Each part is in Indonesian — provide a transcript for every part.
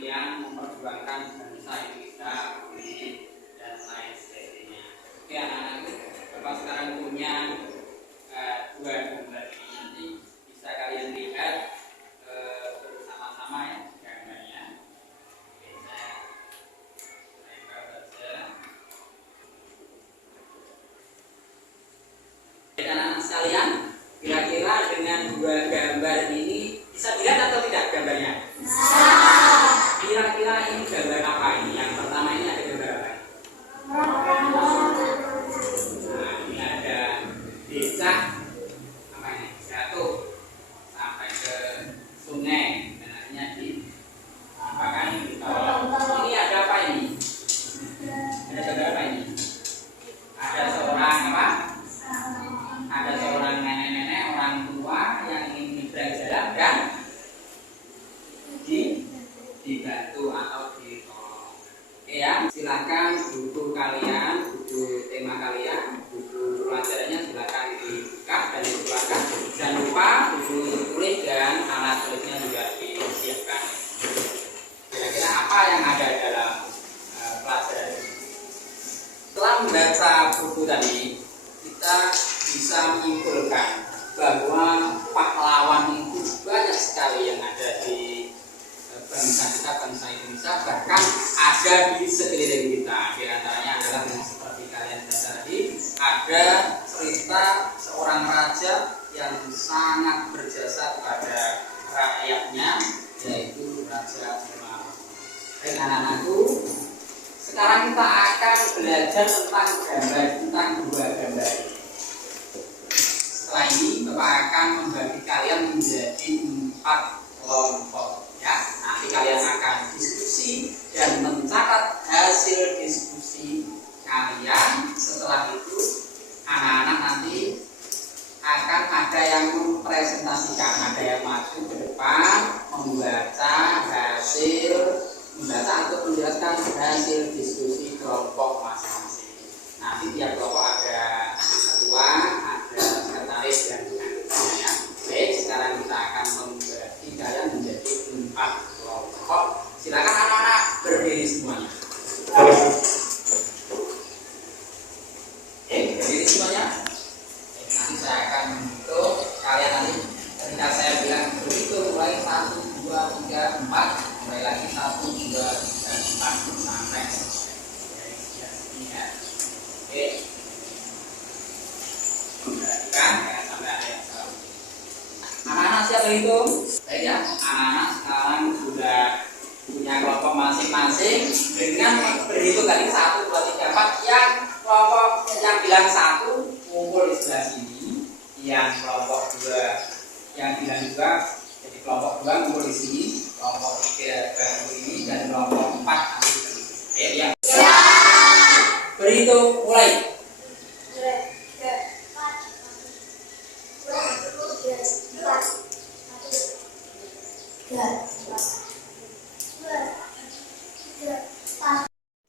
yang memperjuangkan bangsa kita dan lain sebagainya. Oke anak-anakku, Bapak sekarang punya dua gambar ini, nanti bisa kalian lihat bersama-sama ya gambarnya. Oke, saya lempar saja. Anak-anak sekalian, kira-kira dengan dua gambar ini bisa dilihat atau tidak gambarnya? Kira-kira ini gambar apa ini? Yang pertama ini ada gambar apa? Nah, ini ada becak apa ini? Jatuh sampai ke sungai dan akhirnya apakah ini ditolong? Ini ada apa ini? Ada gambar apa ini? Ada seorang apa? Ada seorang nenek-nenek orang tua yang ingin menyeberang jalan dan dibantu atau ditolong. Oke ya, silakan buku kalian, buku tema kalian, buku pelajarannya silakan dibuka dan dikeluarkan. Jangan lupa buku tulis dan alat tulisnya juga disiapkan. Kira-kira apa yang ada dalam pelajaran ini? Setelah membaca buku tadi, kita bisa menyimpulkan bahwa pahlawan itu banyak sekali yang ada di bangsa kita, bangsa Indonesia, bahkan ada di sekeliling kita. Di antaranya adalah yang seperti kalian baca tadi, ada cerita seorang raja yang sangat berjasa kepada rakyatnya, yaitu Raja Umar. Dan anak-anakku, sekarang kita akan belajar tentang dua gambar ini. Setelah ini Bapak akan membagi kalian menjadi 4 kelompok ya. Nanti kalian akan diskusi dan mencatat hasil diskusi kalian. Setelah itu anak-anak nanti akan ada yang mempresentasikan, ada yang maju ke depan membaca atau menjelaskan hasil diskusi kelompok masing-masing. Nanti tiap kelompok ada ketua, ada sekretaris dan anggotanya. Baik, sekarang kita akan membagi kalian menjadi 4 kelompok. Silakan anak-anak berdiri semuanya. Berdiri semuanya. Nanti saya akan membentuk kalian nanti ketika saya bilang berhitung mulai 1, 2, 3, 4, mulai lagi 1, 2, 3, 4 sampai ini ya. Oke. Perhatikan jangan sampai ada yang salah. Anak-anak siap berhitung? Baik ya, anak-anak sekarang sudah punya kelompok masing-masing dengan berhitung tadi 1, 2, 3, 4. Yang kelompok yang bilang 1 kumpul di sebelah sini, yang kelompok 2 yang bilang 2, jadi kelompok 2 kumpul di sini, kelompok 3 baru ini, dan kelompok 4 nanti di sini. Baik ya. Berhitung mulai.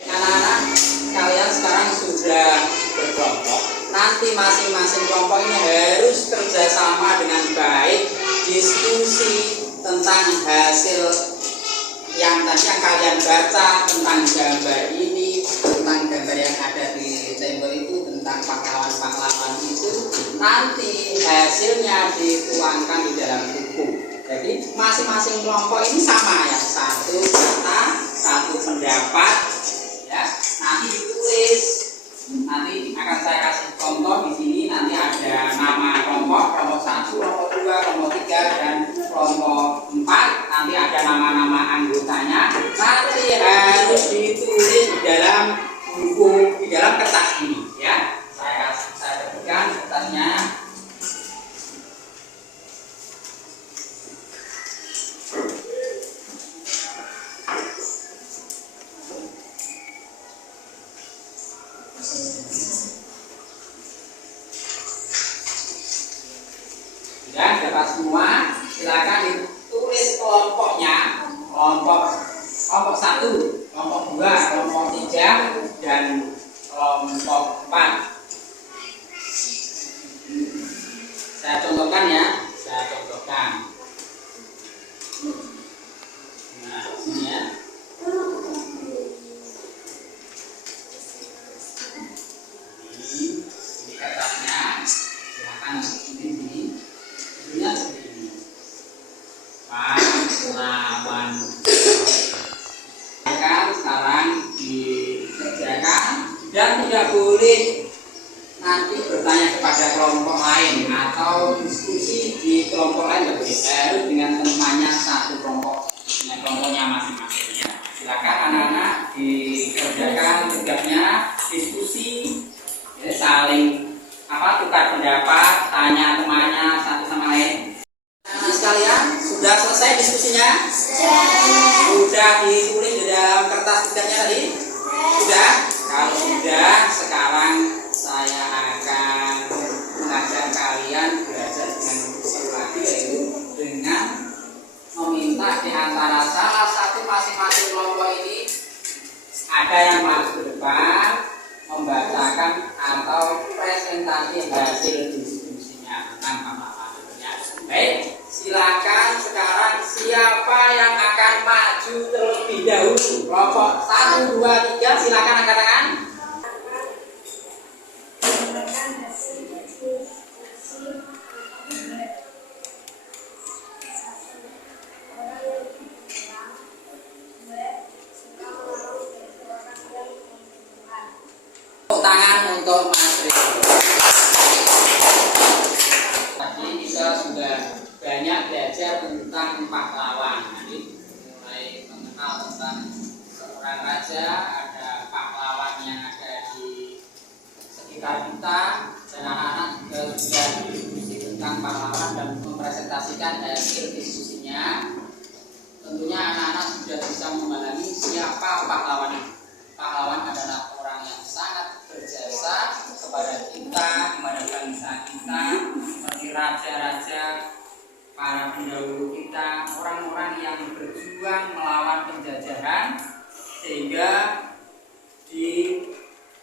Anak-anak, kalian sekarang sudah berkelompok. Nanti masing-masing kelompok ini harus kerjasama dengan baik, diskusi tentang hasil yang tadi yang kalian baca, tentang gambar ini, tentang gambar yang ada di tembok itu, tentang pahlawan-pahlawan itu. Nanti hasilnya dituangkan di dalam buku. Jadi masing-masing kelompok ini sama ya, 1 kata, 1 pendapat ya. Nanti ditulis. Nanti akan saya kasih contoh di sini. Nanti ada nama kelompok 1, kelompok 2, kelompok 3 dan kelompok 4. Nanti ada nama-nama anggotanya. Nanti harus ditulis di dalam buku, di dalam kertas ini ya. Saya berikan kertasnya. Sudah dapat semua, silakan ditulis kelompoknya. Kelompok 1, kelompok 2, kelompok 3 dan kelompok 4. Saya contohkan ya, saya contohkan. Nah, sini ya. pahlawan. Sekarang dikerjakan dan tidak boleh nanti bertanya kepada kelompok lain atau diskusi di kelompok lain, harus dengan temannya satu kelompok, dengan kelompoknya masing-masing ya. Silakan anak-anak dikerjakan tugasnya, diskusi ya, saling tukar pendapat, tanya temannya satu sama lain. Anak sekalian, sudah selesai diskusinya? Sudah ditulis di dalam kertas tugasnya tadi? Sudah? Kalau sudah, sekarang saya akan mengajak kalian belajar dengan seru lagi, yaitu dengan meminta di antara salah satu masing-masing kelompok ini ada yang maju ke depan membacakan atau presentasi hasil diskusinya tentang pahlawan-pahlawannya. Baik, silakan sekarang siapa yang akan maju terlebih dahulu? Kelompok 1, 2, 3 silakan angkat tangan. Tangan untuk Mas Rizky. Tadi kita sudah banyak belajar tentang pahlawan. Jadi mulai mengenal tentang seorang raja, ada pahlawan yang ada di sekitar kita, dan anak-anak juga sudah diskusi tentang pahlawan dan mempresentasikan hasil diskusinya. Tentunya anak-anak sudah bisa memahami siapa pahlawan itu. Pahlawan adalah orang yang sangat berjasa kepada kita, kepada bangsa kita, seperti raja-raja, para pendahulu kita, orang-orang yang berjuang melawan penjajahan, sehingga di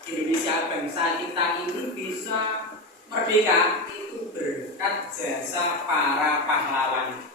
Indonesia bangsa kita ini bisa merdeka itu berkat jasa para pahlawan.